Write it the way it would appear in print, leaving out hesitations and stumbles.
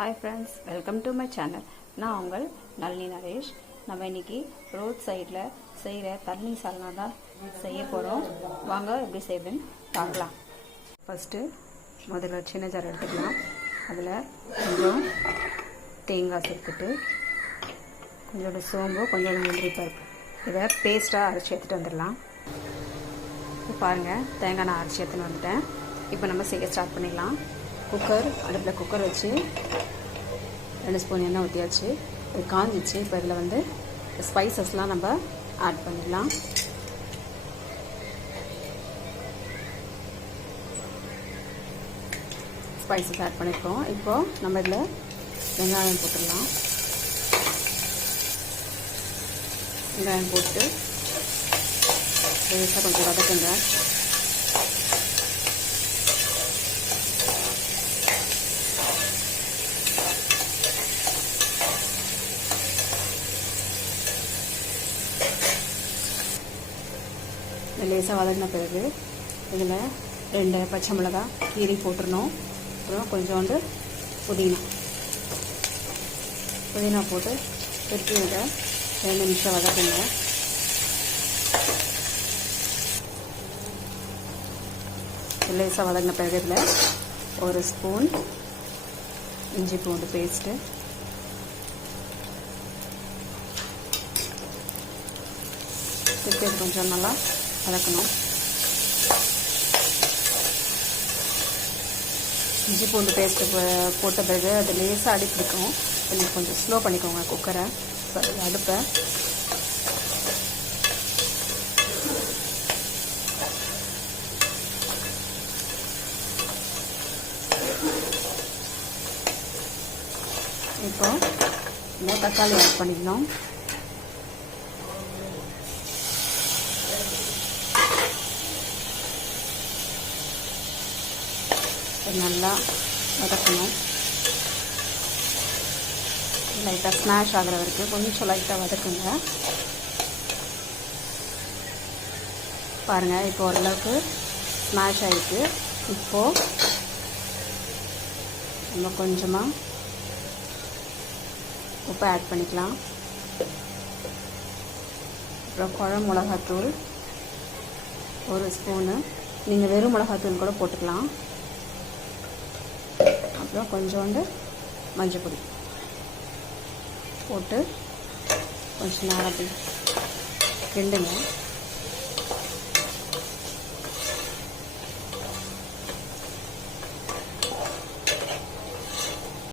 Hi friends, welcome to my channel. நான் உங்கள் நளினி நரேஷ். நம்ம இன்னைக்கு ரோட் சைடில் செய்கிற தண்ணி சால்னா தான் செய்ய போகிறோம். வாங்க எப்படி செய்யுதுன்னு பார்க்கலாம். ஃபஸ்ட்டு முதல்ல சின்ன ஜார் எடுத்துக்கலாம். அதில் கொஞ்சம் தேங்காய் சேர்த்துட்டு கொஞ்சோட சோம்பு கொஞ்சோட முந்திரி பருப்பு இதை பேஸ்ட்டாக அரைச்சி எடுத்துகிட்டு வந்துடலாம். இப்போ பாருங்கள், தேங்காய் நான் அரைச்சி எடுத்துன்னு வந்துட்டேன். இப்போ நம்ம செய்ய ஸ்டார்ட் பண்ணிடலாம். அடுப்பில் குக்கர் வச்சு 2 ஸ்பூன் எண்ணெய் ஊற்றியாச்சு. இது காஞ்சிச்சு. இப்போ இதில் ஸ்பைசஸ்லாம் நம்ம ஆட் பண்ணிடலாம். ஸ்பைசஸ் ஆட் பண்ணியிருக்கோம். இப்போது நம்ம இதில் வெங்காயம் போட்டுடலாம். வெங்காயம் போட்டு லேசாக கொஞ்சம் வதக்குங்க. லேசாக வதங்கின பிறகு இதில் 2 பச்சை மிளகா கீரி போட்டுடணும். அப்புறம் கொஞ்சோண்டு புதினா போட்டு திருப்பி விட 2 நிமிஷம் வதக்குங்க. லேசாக வதங்கின பிறகு இதில் 1 ஸ்பூன் இஞ்சி பூண்டு பேஸ்ட்டு, திருப்பி கொஞ்சம் நல்லா வதக்கணும். இஞ்சி பூண்டு பேஸ்ட்டு போட்ட பிறகு அது லேசாக அடி பிடிக்கும். நீங்கள் கொஞ்சம் ஸ்லோ பண்ணிக்கோங்க குக்கரை, அடுப்பை. இப்போ இந்த தக்காளி ஆட் பண்ணிக்கணும். நல்லா வதக்கணும். லைட்டாக ஸ்மாஷ் ஆகிற வரைக்கும் கொஞ்சம் லைட்டாக வதக்குங்க. பாருங்கள், இப்போ ஓரளவுக்கு ஸ்மாஷ் ஆகிருக்கு. இப்போது நம்ம கொஞ்சமாக உப்பு ஆட் பண்ணிக்கலாம். அப்புறம் குழம்பு மிளகாத்தூள் 1 ஸ்பூனு, நீங்கள் வெறும் மிளகாத்தூள் கூட போட்டுக்கலாம். அப்புறம் கொஞ்சோண்டு மஞ்சள் பொடி போட்டு கொஞ்சம் நேரம் அப்படி கிண்டுங்க.